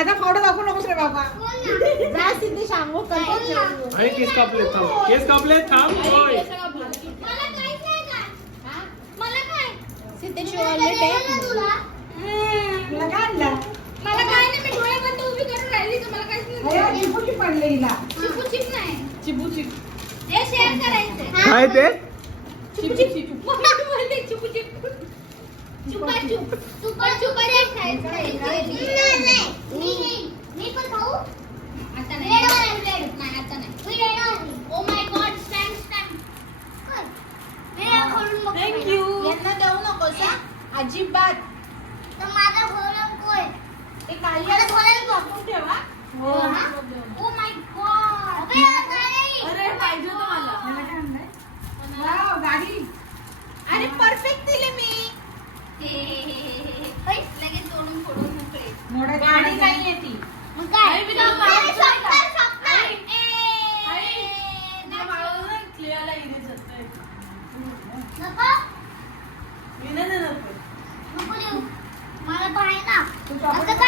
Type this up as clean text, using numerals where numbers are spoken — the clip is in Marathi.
माझा फावडा दाखवू नकोस रे बाबा. जा सिद्धी सांगू कर. आणि केस कापले थांब. केस कापले थांब. होय. सिद्धेश वाले टेप. तुला काय आणला? मला काय नाही, मी डोळे बंद उभी करून राहिली तर मला काहीच नाही. अरे चिपूची पडले हिला. चिपू चिप नाही. चिपू चिप. हे शेअर करायचंय. काय ते? चिपू चिप. मम्मी बोलते चिपू चिप. चुपा चुप. चुपा चुप खायचं. मी पण खाऊ? आता नाही. नाही आता नाही. Oh my God, stand stand. Thank you. यांना देऊ नकोस हा. अजिबात. तर माझा भोरण कोय. ते काही झाकून ठेवा. हो ना? Oh my God. अरे पाहिजे होतं मला. मला काय आणलंय? वाव, गाडी. आणि परफेक्ट दिले मी. लगेच तोडून फोडून मोकळे. मोडायची गाडी नाही. नाहीये ती. मग काय? आई, मी तुला अरे, माहिती शॉर्टकट, आहे शॉर्टकट. नको? नको देऊ. मला तो आहे ना. तू चॉकलेट